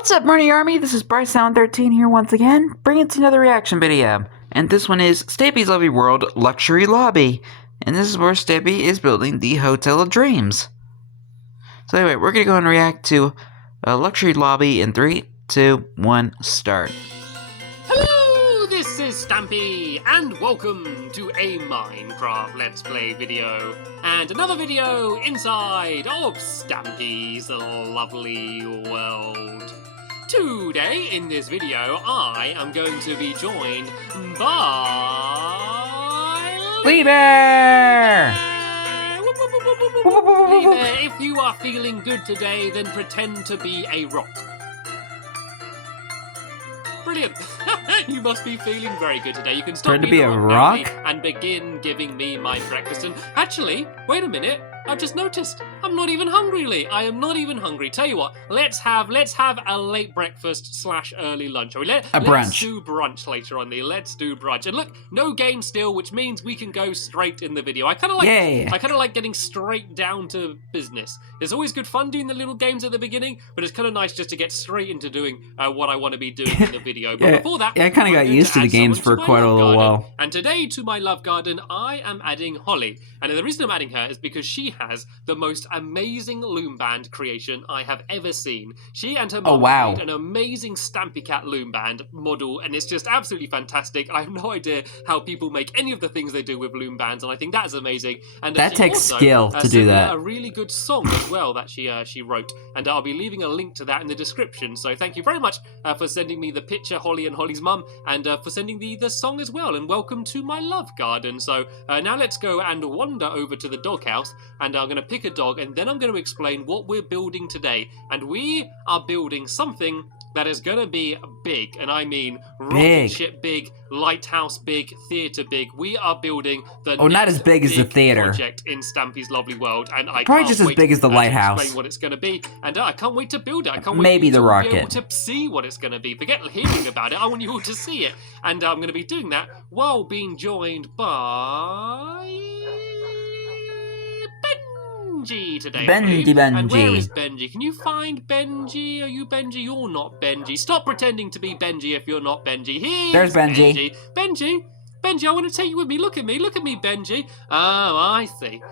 What's up, Marnie Army? This is BryceAllen13 here once again, bringing to another reaction video. And this one is Stampy's Lovely World Luxury Lobby. And this is where Stampy is building the Hotel of Dreams. So anyway, we're going to go and react to a Luxury Lobby in 3, 2, 1, start. Hello, this is Stampy, and welcome to a Minecraft Let's Play video. And another video inside of Stampy's lovely world. Today, in this video, I am going to be joined by... Lee Bear! Lee Bear, if you are feeling good today, then pretend to be a rock. Brilliant. You must be feeling very good today. You can stop Pretend to be a rock and begin giving me my breakfast. And actually, wait a minute. I've just noticed I'm not even hungry, Lee. I am not even hungry. Tell you what, let's have a late breakfast / early lunch. Let's do brunch later on, Lee. Let's do brunch. And look, no game still, which means we can go straight in the video. I kind of like getting straight down to business. It's always good fun doing the little games at the beginning, but it's kind of nice just to get straight into doing what I want to be doing in the video. But before that, I kind of got used to the games for quite a little while. And today, to my love garden, I am adding Holly. And the reason I'm adding her is because she has the most amazing loom band creation I have ever seen. She and her mom made an amazing Stampy Cat loom band model, and it's just absolutely fantastic. I have no idea how people make any of the things they do with loom bands, and I think that is amazing. And that takes skill to do that. A really good song as well that she wrote, and I'll be leaving a link to that in the description. So thank you very much for sending me the picture, Holly and Holly's mum, and for sending the song as well. And welcome to my love garden. So now let's go and wander over to the doghouse, and I'm going to pick a dog, and then I'm going to explain what we're building today. And we are building something that is going to be big, and I mean rocket ship big, lighthouse big, theatre big. We are building the not as big as the theatre project in Stampy's lovely world, and I probably can't just as big as the lighthouse. To explain what it's going to be, and I can't wait to build it. I can't wait maybe the to rocket. be able to see what it's going to be. Forget hearing about it. I want you all to see it, and I'm going to be doing that while being joined by Benji today. Benji. And where is Benji? Can you find Benji? Are you Benji? You're not Benji. Stop pretending to be Benji if you're not Benji. There's Benji. Benji, I want to take you with me. Look at me, Benji. Oh, I see.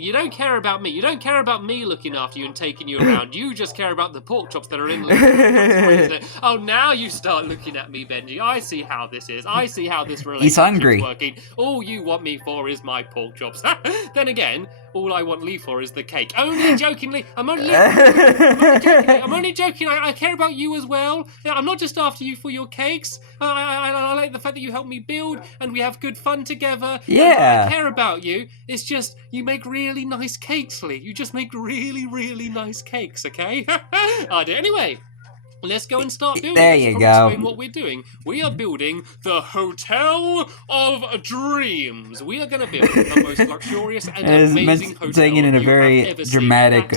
You don't care about me. You don't care about me looking after you and taking you around. You just care about the pork chops that are in the Oh, now you start looking at me, Benji. I see how this is. I see how this relationship is working. All you want me for is my pork chops. Then again, all I want Lee for is the cake. Only jokingly. I'm only joking. I care about you as well. I'm not just after you for your cakes. I like the fact that you help me build and we have good fun together. Yeah. I care about you. It's just you make really nice cakes, Lee. You just make really, really nice cakes, okay? Anyway. Let's go and start building. There you go. Explain what we're doing. We are building the Hotel of Dreams. We are going to build the most luxurious and amazing hotel taken in a very dramatic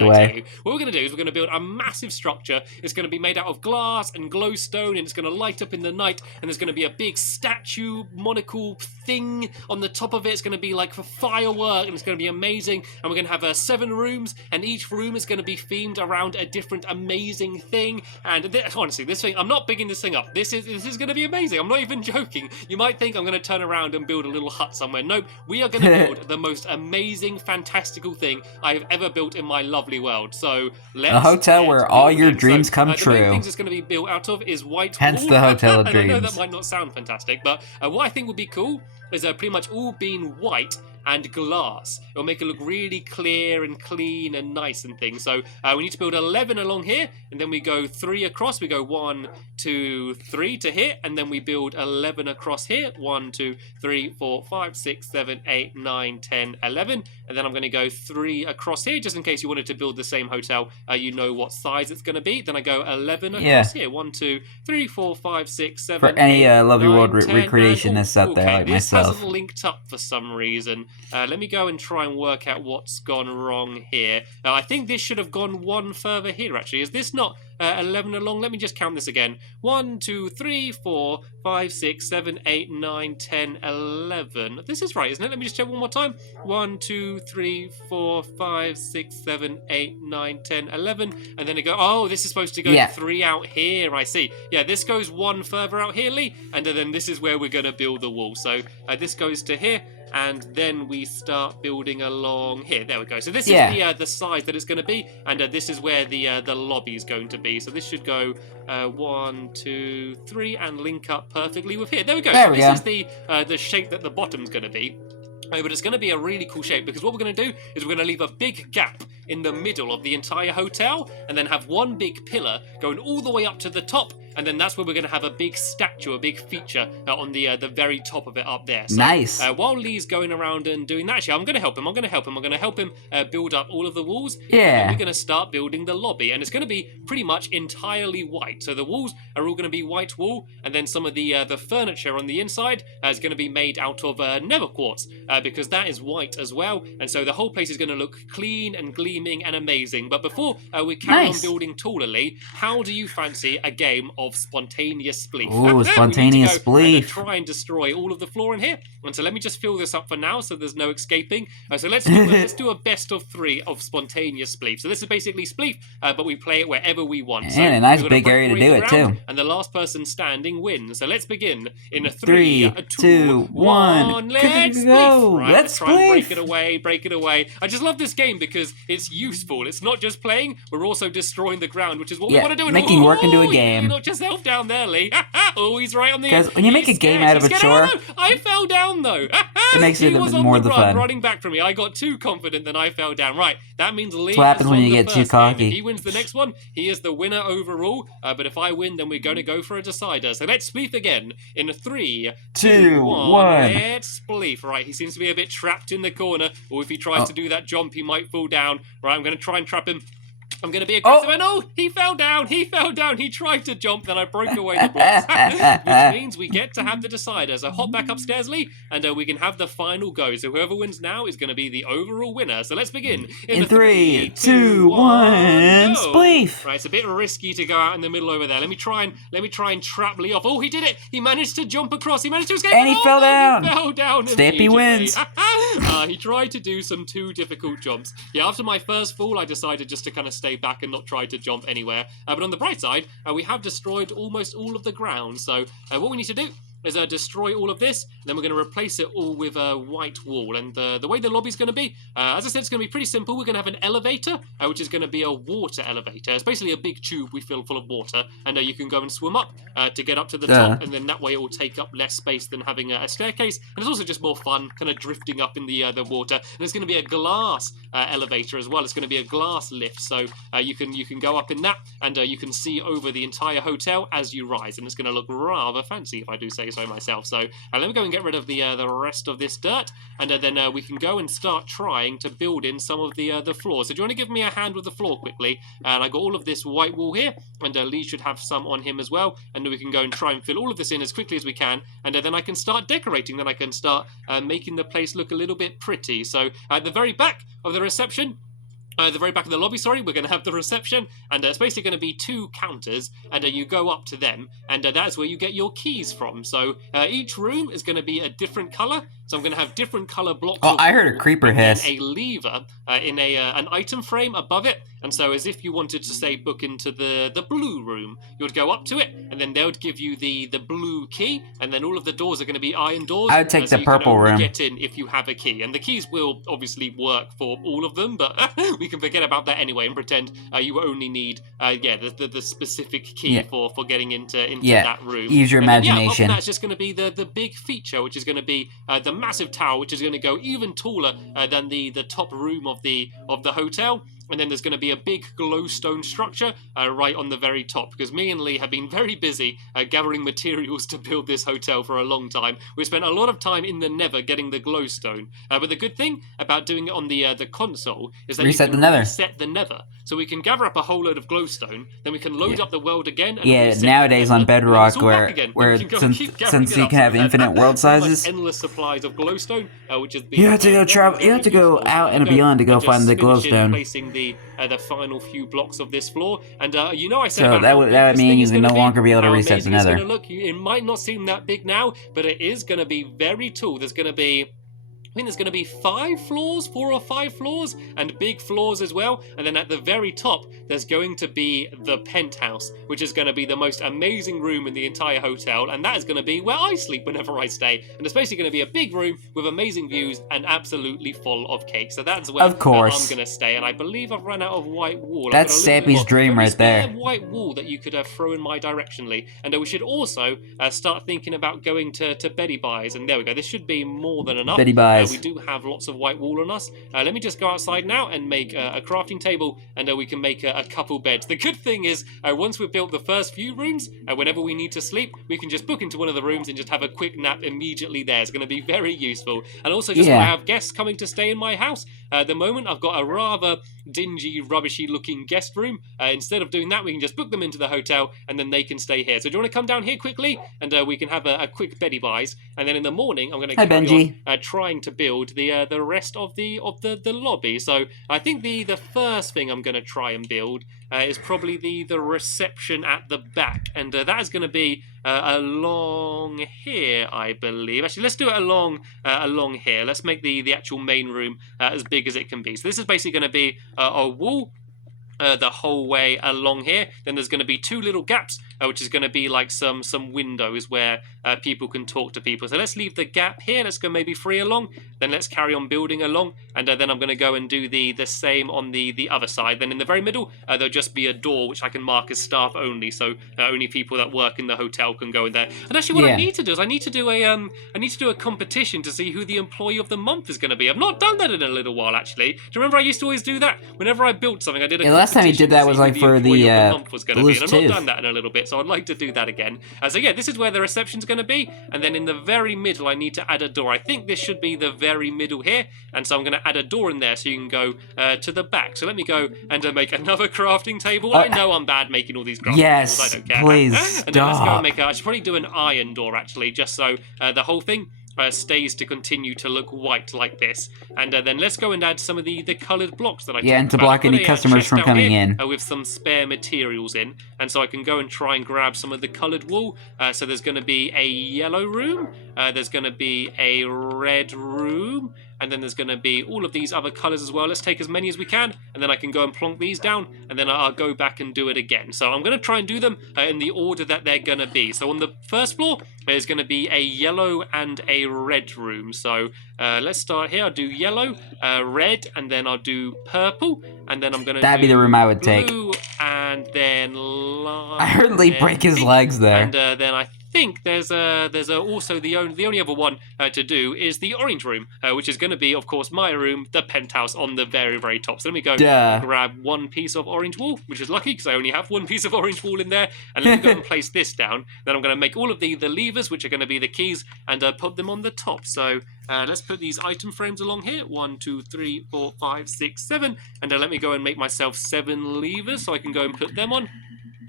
way. What we're going to do is we're going to build a massive structure. It's going to be made out of glass and glowstone, and it's going to light up in the night. And there's going to be a big statue, monocle thing on the top of it. It's going to be like for firework, and it's going to be amazing. And we're going to have 7 rooms, and each room is going to be themed around a different amazing thing. And honestly, this thing, I'm not bigging this thing up. This is going to be amazing. I'm not even joking. You might think I'm going to turn around and build a little hut somewhere. Nope. We are going to build the most amazing, fantastical thing I have ever built in my lovely world. So let's a hotel where all your dreams come true. The main things it's going to be built out of is white Hence wall. the Hotel of Dreams. I know that might not sound fantastic, but what I think would be cool is pretty much all being white and glass. It'll make it look really clear and clean and nice and things. So we need to build 11 along here, and then we go 3 across. We go 1, 2, 3 to here, and then we build 11 across here. 1, 2, 3, 4, 5, 6, 7, 8, 9, 10, 11. And then I'm going to go 3 across here, just in case you wanted to build the same hotel. You know what size it's going to be. Then I go 11 across here. 1, 2, 3, 4, 5, 6, 7, for any lovely 9, world 10, recreationists out there like this myself. Hasn't linked up for some reason. Let me go and try and work out what's gone wrong here. Now, I think this should have gone one further here, actually. Is this not 11 along? Let me just count this again. 1, 2, 3, 4, 5, 6, 7, 8, 9, 10, 11. This is right, isn't it? Let me just check one more time. 1, 2, 3, 4, 5, 6, 7, 8, 9, 10, 11. And then it go, oh, this is supposed to go 3 out here, I see. Yeah, this goes one further out here, Lee. And then this is where we're going to build the wall. So this goes to here. And then we start building along here. There we go. So this is the size that it's going to be, and this is where the lobby is going to be. So this should go 1, 2, 3, and link up perfectly with here. There we go. So this is the shape that the bottom's going to be. But it's going to be a really cool shape, because what we're going to do is we're going to leave a big gap in the middle of the entire hotel, and then have one big pillar going all the way up to the top, and then that's where we're going to have a big statue, a big feature on the very top of it up there. So, nice. While Lee's going around and doing that, actually, I'm going to help him. I'm going to help him build up all of the walls. Yeah. And we're going to start building the lobby, and it's going to be pretty much entirely white. So the walls are all going to be white wool, and then some of the furniture on the inside is going to be made out of nether quartz, because that is white as well. And so the whole place is going to look clean and gleaming and amazing. But before we carry on building taller, Lee, how do you fancy a game of spontaneous spleef? Ooh, spontaneous spleef. Try and destroy all of the floor in here. And so let me just fill this up for now, so there's no escaping. So let's do a best of 3 of spontaneous spleef. So this is basically spleef, but we play it wherever we want. And so a nice big area to do it too. And the last person standing wins. So let's begin in a 3, 2, 1. Let's go. spleef. Right, Let's try and spleef. break it away. I just love this game because it's useful. It's not just playing, we're also destroying the ground, which is what we want to do. Making work into a game. You knocked yourself down there, Lee. Oh, he's right on the edge. Because when you make a game out of a chore, I fell down though. It makes it more the fun. Running back from me. I got too confident, then I fell down. Right, that means Lee. That's what happens when you get too cocky. If he wins the next one, he is the winner overall. But if I win, then we're going to go for a decider. So let's spleef again in a 3, 2, 1. Let's spleef. Right, he seems to be a bit trapped in the corner, or if he tries to do that jump, he might fall down. Right, I'm going to try and trap him. I'm going to be aggressive. And he fell down. He tried to jump, then I broke away the blocks. Which means we get to have the decider. So hop back upstairs, Lee, and we can have the final go. So whoever wins now is going to be the overall winner. So let's begin. In 3, 2, 1, spleef. Right, it's a bit risky to go out in the middle over there. Let me try and trap Lee off. Oh, he did it. He managed to jump across. He managed to escape. And he fell down. He fell down. Stampy wins. He tried to do some too difficult jumps. Yeah, after my first fall, I decided just to kind of stay back and not try to jump anywhere. But on the bright side, we have destroyed almost all of the ground. So what we need to do is destroy all of this, and then we're going to replace it all with a white wall. And the way the lobby's going to be, as I said, it's going to be pretty simple. We're going to have an elevator, which is going to be a water elevator. It's basically a big tube we fill full of water, and you can go and swim up to get up to the top, and then that way it will take up less space than having a staircase. And it's also just more fun, kind of drifting up in the water. And it's going to be a glass elevator as well. It's going to be a glass lift, so you can go up in that, and you can see over the entire hotel as you rise, and it's going to look rather fancy, if I do say so myself. So let me go and get rid of the rest of this dirt, and then we can go and start trying to build in some of the floors. So do you want to give me a hand with the floor quickly? And I got all of this white wool here, and Lee should have some on him as well, and we can go and try and fill all of this in as quickly as we can, and then I can start decorating. Then I can start making the place look a little bit pretty. So at the very back of the reception, the very back of the lobby, we're going to have the reception, and it's basically going to be 2 counters, and you go up to them, and that's where you get your keys from. So each room is going to be a different colour, so I'm going to have different colour blocks. Oh, I heard a creeper hiss. A lever in an item frame above it, and so as if you wanted to say book into the blue room, you would go up to it, and then they would give you the blue key, and then all of the doors are going to be iron doors. I would take so the purple room. Get in if you have a key, and the keys will obviously work for all of them, but we can forget about that anyway and pretend you only need the specific key for getting into that room. Use your imagination. That's just going to be the big feature, which is going to be the massive tower, which is going to go even taller than the top room of the hotel. And then there's going to be a big glowstone structure right on the very top, because me and Lee have been very busy gathering materials to build this hotel for a long time. We spent a lot of time in the Nether getting the glowstone. But the good thing about doing it on the console is that Reset you can the Nether. reset the Nether. So we can gather up a whole load of glowstone, then we can load up the world again. And Yeah, reset nowadays the on Nether, and then Bedrock, it's all back again. where We can go and keep gathering since it you up. can have So we've had infinite world pretty much sizes, endless supplies of glowstone, which has been you have to go very, travel. You very have to go useful. out and Go beyond to go and find just the finish in glowstone. placing the final few blocks of this floor. And you know, I said So about that how would big that would this mean thing you is would gonna no longer be able to how reset the amazing it's Nether. gonna look. It might not seem that big now, but it is gonna be very tall. There's gonna be, I think there's going to be 4 or 5 floors, and big floors as well. And then at the very top, there's going to be the penthouse, which is going to be the most amazing room in the entire hotel. And that is going to be where I sleep whenever I stay. And it's basically going to be a big room with amazing views and absolutely full of cake. So that's where Of course. I'm going to stay. And I believe I've run out of white wall. That's I've got a little Stampy's bit more. dream Very right there. spare white wall that you could throw in my direction, Lee. And we should also start thinking about going to Betty Buys. And there we go. This should be more than enough. Betty Buys. We do have lots of white wool on us. Let me just go outside now and make a crafting table, and we can make a couple beds. The good thing is, once we've built the first few rooms, whenever we need to sleep, we can just book into one of the rooms and just have a quick nap immediately there. It's going to be very useful. And also, just when I have guests coming to stay in my house, at the moment I've got a rather dingy, rubbishy looking guest room. Instead of doing that, we can just book them into the hotel, and then they can stay here. So do you want to come down here quickly, and we can have a quick Betty Buys, and then in the morning I'm going to carry on trying to build the rest of the lobby. So I think the first thing I'm going to try and build is probably the reception at the back, and that is going to be along here, I believe. Actually, let's do it along here. Let's make the actual main room as big as it can be. So this is basically going to be a wall the whole way along here. Then there's going to be 2 little gaps, which is going to be like some windows where people can talk to people. So let's leave the gap here. Let's go maybe 3 along. Then let's carry on building along, and then I'm going to go and do the same on the other side. Then in the very middle, there'll just be a door which I can mark as staff only, so only people that work in the hotel can go in there. And actually, what I need to do is I need to do a competition to see who the employee of the month is going to be. I've not done that in a little while, actually. Do you remember I used to always do that whenever I built something? I did a last time you did that was like for the month was going to be, and I've not done that in a little bit, so I'd like to do that again. So yeah, this is where the reception's going to be, and then in the very middle I need to add a door. I think this should be the very middle here, and so I'm going to add a door in there so you can go to the back. So let me go and make another crafting table. I know I'm bad making all these crafting tables, I don't care. Please and then let's go and make I should probably do an iron door actually, just so the whole thing stays to continue to look white like this. And then let's go and add some of the coloured blocks that I and to block any customers from coming in. With some spare materials in, and so I can go and try and grab some of the coloured wool. So there's going to be a yellow room, there's going to be a red room, and then there's going to be all of these other colours as well. Let's take as many as we can, and then I can go and plonk these down, and then I'll go back and do it again. So I'm going to try and do them in the order that they're going to be. So on the first floor, there's going to be a yellow and a red room. So let's start here. I'll do yellow, red, and then I'll do purple, and then I'm going to That'd be the room I would take. Blue, and then lime. I heard Lee break his legs there. And then I think there's also the only other one to do is the orange room, which is going to be, of course, my room, the penthouse on the very, very top. So let me go grab 1 piece of orange wool, which is lucky because I only have 1 piece of orange wool in there, and let me go and place this down. Then I'm going to make all of the levers, which are going to be the keys, and put them on the top. So let's put these item frames along here. 1, 2, 3, 4, 5, 6, 7, and let me go and make myself 7 levers so I can go and put them on.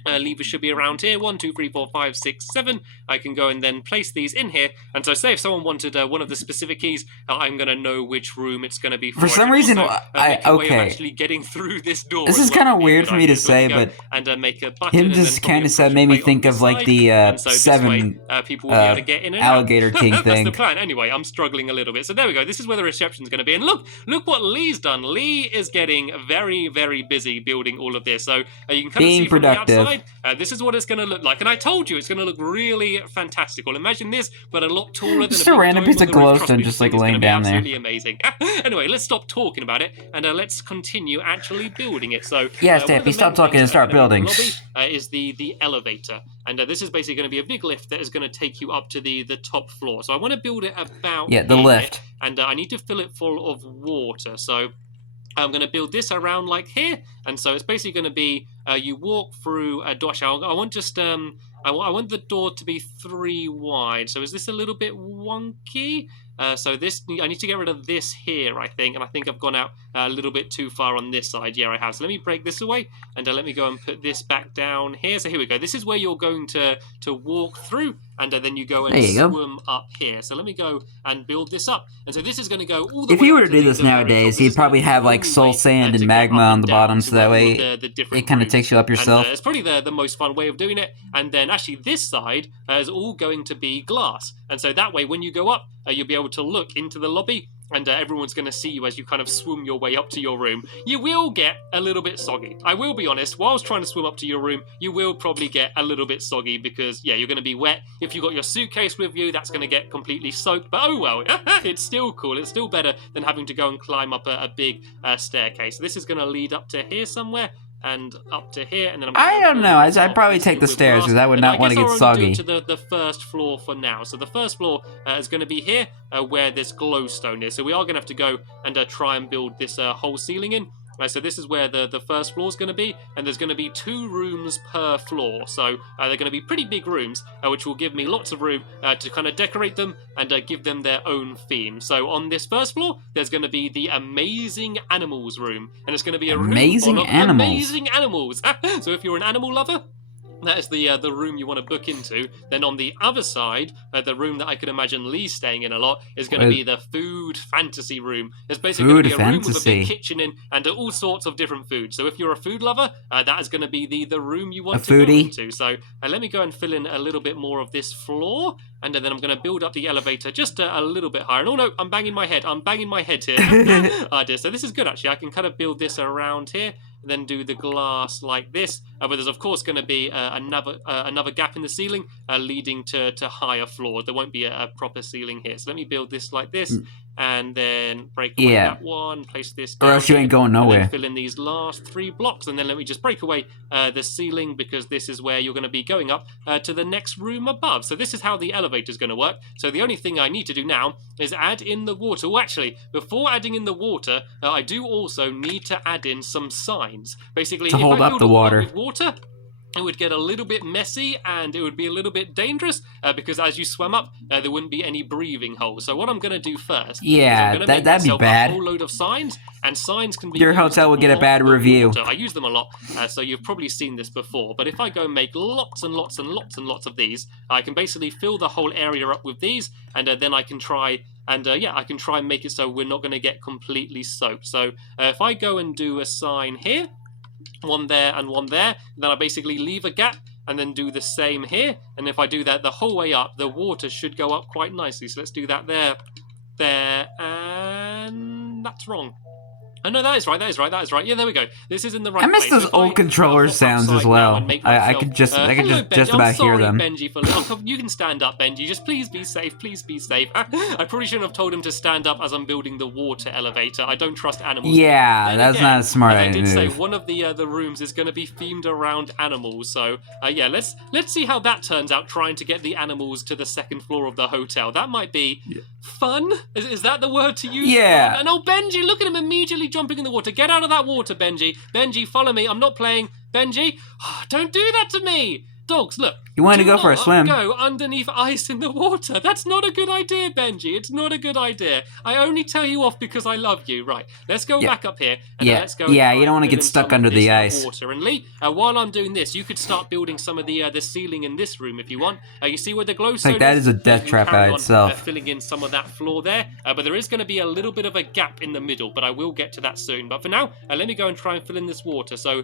Levers should be around here. 1, 2, 3, 4, 5, 6, 7. I can go and then place these in here. And so say if someone wanted one of the specific keys, I'm going to know which room it's going to be for. For some reason, way of actually getting through this door. This is kind of weird for me to say, but make a button, him just kind of said made me think of like the 7 people will be able to get in and alligator out. king That's thing. the plan. Anyway, I'm struggling a little bit. So there we go. This is where the reception's going to be. And look what Lee's done. Lee is getting very, very busy building all of this. So you can kind of see from the outside. This is what it's going to look like, and I told you it's going to look really fantastical. Imagine this, but a lot taller than just a random piece of glowstone just like laying down there. Absolutely amazing. Anyway, let's stop talking about it and let's continue actually building it. So yeah, Stampy, stop talking and start building. Is the elevator, and this is basically going to be a big lift that is going to take you up to the top floor. So I want to build it about the lift, and I need to fill it full of water. So I'm going to build this around like here, and so it's basically going to be you walk through a door. Actually, I want just I want the door to be 3 wide. So is this a little bit wonky? So this, I need to get rid of this here, I think, and I think I've gone out a little bit too far on this side. Yeah, I have. So let me break this away, and let me go and put this back down here. So here we go. This is where you're going to walk through, and then you go and swim up here. So let me go and build this up. And so this is going to go all the way. If he were to do this nowadays, he'd probably have like soul sand and magma on the bottom, so that way it kind of takes you up yourself. It's probably the most fun way of doing it. And then actually this side is all going to be glass. And so that way when you go up, you'll be able to look into the lobby, and everyone's going to see you as you kind of swim your way up to your room. You will get a little bit soggy. I will be honest, whilst trying to swim up to your room, you will probably get a little bit soggy because, yeah, you're going to be wet. If you've got your suitcase with you, that's going to get completely soaked. But oh well, it's still cool. It's still better than having to go and climb up a big staircase. So this is going to lead up to here somewhere. And up to here, and then I don't know. I'd probably take the stairs because I would not want to get soggy. I guess I'll only do to the first floor for now. So the first floor is going to be here, where this glowstone is. So we are going to have to go and try and build this whole ceiling in. So this is where the first floor is going to be, and there's going to be 2 rooms per floor. So they're going to be pretty big rooms, which will give me lots of room to kind of decorate them and give them their own theme. So on this first floor, there's going to be the Amazing Animals room, and it's going to be a room full of amazing animals. So if you're an animal lover, that is the room you want to book into. Then on the other side, the room that I could imagine Lee staying in a lot is going to be the food fantasy room. It's basically going to be a room with a big kitchen in and all sorts of different food. So if you're a food lover, that is going to be the room you want to go into. So let me go and fill in a little bit more of this floor, and then I'm going to build up the elevator just a little bit higher. And oh no, I'm banging my head. I'm banging my head here. Oh dear. So this is good actually. I can kind of build this around here, and then do the glass like this. But there's of course going to be another gap in the ceiling leading to higher floors. There won't be a proper ceiling here. So let me build this like this, and then break away that one, place this down, or else you ain't going nowhere. And then fill in these last 3 blocks, and then let me just break away the ceiling, because this is where you're going to be going up to the next room above. So this is how the elevator is going to work. So the only thing I need to do now is add in the water. Well, actually, before adding in the water, I do also need to add in some signs. Basically, to hold up the water. With water, it would get a little bit messy and it would be a little bit dangerous because as you swam up, there wouldn't be any breathing holes. So what I'm going to do first, that'd be bad. A whole load of signs, and signs can be your hotel would get a bad review. I use them a lot, so you've probably seen this before. But if I go and make lots and lots and lots and lots of these, I can basically fill the whole area up with these, and then I can try. And I can try and make it so we're not going to get completely soaked. So if I go and do a sign here, one there and one there, then I basically leave a gap and then do the same here. And if I do that the whole way up, the water should go up quite nicely. So let's do that there, and that's wrong. Oh, no, that is right. Yeah, there we go. This is in the right place. I miss those old controller sounds as well. I could just about hear them. Benji, you can stand up, Benji. Just please be safe. Please be safe. I probably shouldn't have told him to stand up as I'm building the water elevator. I don't trust animals. Yeah, that's not a smart idea. I did say one of the rooms is going to be themed around animals. So yeah, let's see how that turns out. Trying to get the animals to the 2nd floor of the hotel. That might be fun. Is that the word to use? Yeah. And oh, Benji, look at him immediately jumping in the water. Get out of that water, Benji. Benji, follow me. I'm not playing. Benji, don't do that to me. Dogs, look. You wanted to go for a swim. Go underneath ice in the water. That's not a good idea, Benji. It's not a good idea. I only tell you off because I love you. Right, let's go back up here. And let's go. Yeah, you don't want to get stuck under the ice. Water. And Lee, while I'm doing this, you could start building some of the ceiling in this room if you want. You see where the glowstone that is a death trap by itself. Filling in some of that floor there. But there is going to be a little bit of a gap in the middle, but I will get to that soon. But for now, let me go and try and fill in this water. So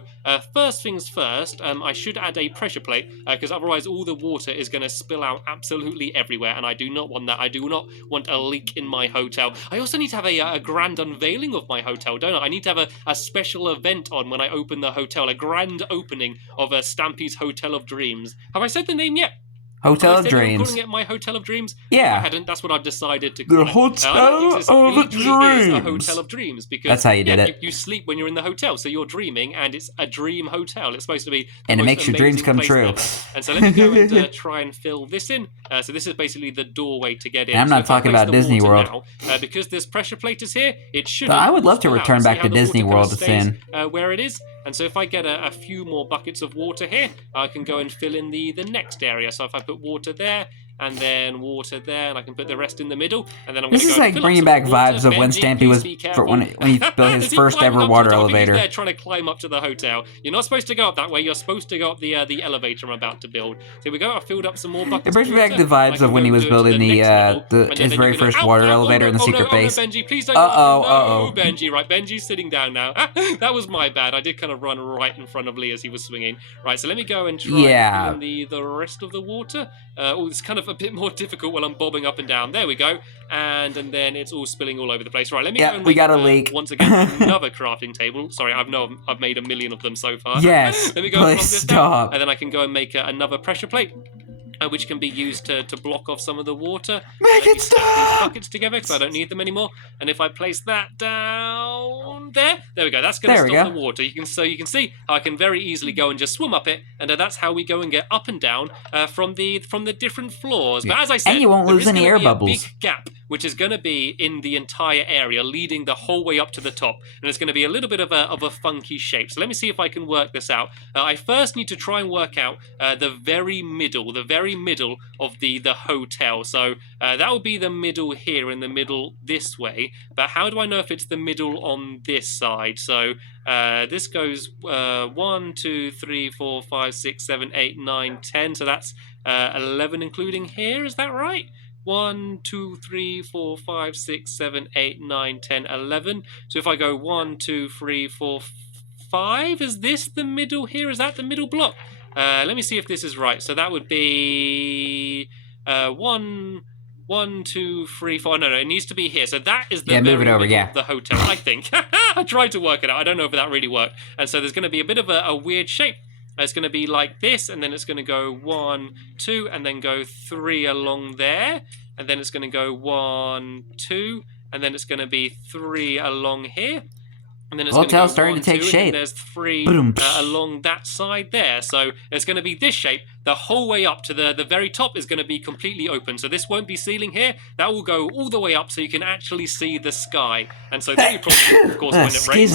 first things first, I should add a pressure plate because otherwise all the water is going to spill out absolutely everywhere, and I do not want that. I do not want a leak in my hotel. I also need to have a grand unveiling of my hotel, don't I? I need to have a special event on when I open the hotel, a grand opening of Stampy's Hotel of Dreams. Have I said the name yet? Hotel of I'm Dreams. calling it my Hotel of Dreams. Yeah. I hadn't. That's what I've decided to call The it. Hotel It of literally is a Dreams. Hotel of Dreams because That's how you did it. You sleep when you're in the hotel, so you're dreaming, and it's a dream hotel. It's supposed to be the And it most makes your dreams amazing come place true. ever. And so let me go and try and fill this in. So this is basically the doorway to get in. And I'm not so talking about Disney World. Now, because this pressure plate is here, it should. But I would love to return back to Disney World soon. Where it is. And so if I get a few more buckets of water here, I can go and fill in the next area. So if I put water there, and then water there, and I can put the rest in the middle, and then I'm going to go. This is like bringing back vibes of when Stampy was when he built his first ever water elevator. He's there trying to climb up to the hotel. You're not supposed to go up that way. You're supposed to go up the elevator I'm about to build. So here we go. I filled up some more buckets. It brings me back the vibes of when he was building his very first water elevator in the secret base. Benji, please don't. Benji. Right, Benji's sitting down now. That was my bad. I did kind of run right in front of Lee as he was swinging. Right, so let me go and try and fill in the rest of the water. It's kind of a bit more difficult while I'm bobbing up and down. There we go. And then it's all spilling all over the place. Right, let me go and make, we got a leak. Once again, another crafting table. Sorry, I've made a million of them so far. Yes, let me go and plop this down, and then I can go and make another pressure plate. Which can be used to block off some of the water. Make it stop! These buckets together because I don't need them anymore. And if I place that down there we go. That's going to stop the water. You can see how I can very easily go and just swim up it, and that's how we go and get up and down from the different floors. But as I said, and you won't lose any air bubbles. A big gap which is going to be in the entire area, leading the whole way up to the top, and it's going to be a little bit of a funky shape. So let me see if I can work this out. I first need to try and work out the very middle of the hotel. So that will be the middle here, in the middle this way. But how do I know if it's the middle on this side? So this goes 1, 2, 3, 4, 5, 6, 7, 8, 9, 10. So that's 11 including here. Is that right? 1, 2, 3, 4, 5, 6, 7, 8, 9, 10, 11. So if I go 1, 2, 3, 4, 5, is this the middle here? Is that the middle block? Let me see if this is right. So that would be 1, 2, 3, 4. No, it needs to be here. So that is the move it over, of the hotel, I think. I tried to work it out. I don't know if that really worked. And so there's going to be a bit of a weird shape. It's going to be like this, and then it's going to go 1, 2, and then go 3 along there, and then it's going to go 1, 2, and then it's going to be 3 along here. And then it's hotel's starting to take shape. And there's 3 along that side there. So it's going to be this shape. The whole way up to the very top is going to be completely open. So this won't be ceiling here. That will go all the way up so you can actually see the sky. And so then you probably, of course, when it rains.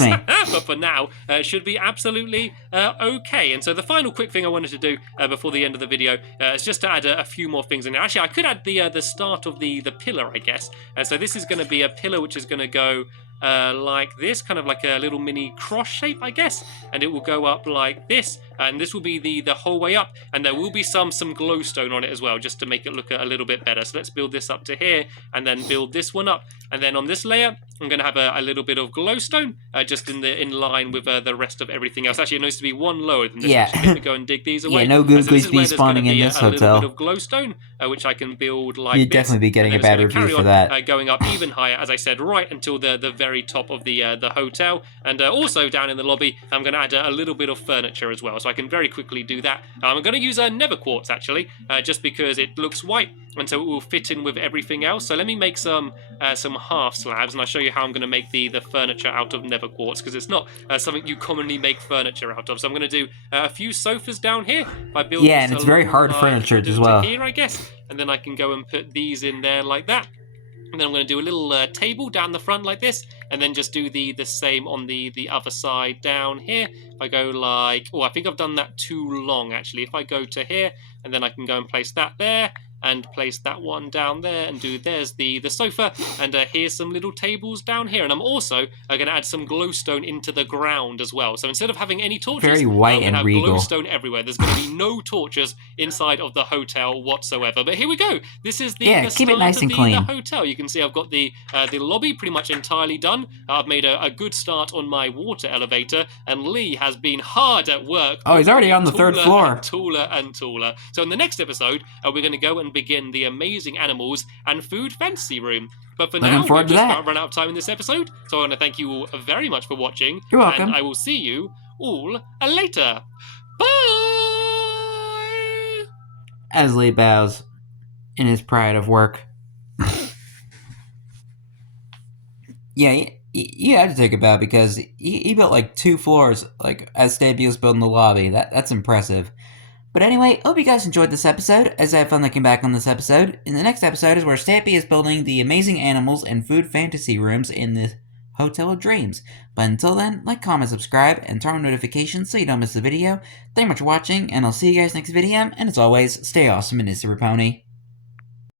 But for now, it should be absolutely okay. And so the final quick thing I wanted to do before the end of the video is just to add a few more things in there. Actually, I could add the start of the pillar, I guess. And so this is going to be a pillar which is going to go like this, kind of like a little mini cross shape, I guess, and it will go up like this, and this will be the whole way up, and there will be some glowstone on it as well, just to make it look a little bit better. So let's build this up to here, and then build this one up, and then on this layer I'm going to have a little bit of glowstone, just in line with the rest of everything else. Actually, it needs to be one lower than this. Yeah. I'm going to go and dig these away. Yeah, no googlies be spawning in this hotel. A little bit of glowstone, which I can build like You'd this. definitely be getting a bad review for that. Going up even higher, as I said, right until the very top of the hotel. And also down in the lobby, I'm going to add a little bit of furniture as well. So I can very quickly do that. I'm going to use nether quartz, actually, just because it looks white, and so it will fit in with everything else. So let me make some half slabs, and I'll show you how I'm going to make the furniture out of nether quartz, because it's not something you commonly make furniture out of. So I'm going to do a few sofas down here by building. Yeah, and it's very hard furniture as well. Here, I guess, and then I can go and put these in there like that. And then I'm going to do a little table down the front like this, and then just do the same on the other side down here. If I go like, I think I've done that too long, actually. If I go to here, and then I can go and place that there, and place that one down there, and there's the sofa, and here's some little tables down here. And I'm also going to add some glowstone into the ground as well. So instead of having any torches, very white I'm and going to regal. have glowstone everywhere. There's going to be no torches inside of the hotel whatsoever. But here we go. This is the keep it nice and the clean. hotel. You can see I've got the lobby pretty much entirely done. I've made a good start on my water elevator, and Lee has been hard at work. Oh, he's already on the third floor. And taller and taller. So in the next episode, we're going to go and begin the amazing animals and food fantasy room. But for now, we've just about run out of time in this episode. So I want to thank you all very much for watching. You're welcome. And I will see you all later. Bye! as Lee bows in his pride of work. Yeah, you had to take a bow because he built like 2 floors, like as Stampy was building the lobby. That's impressive. But anyway, hope you guys enjoyed this episode, as I had fun looking back on this episode. In the next episode is where Stampy is building the amazing animals and food fantasy rooms in the Hotel of Dreams. But until then, like, comment, subscribe, and turn on notifications so you don't miss the video. Thank you much for watching, and I'll see you guys next video, and as always, stay awesome and it's Super Pony.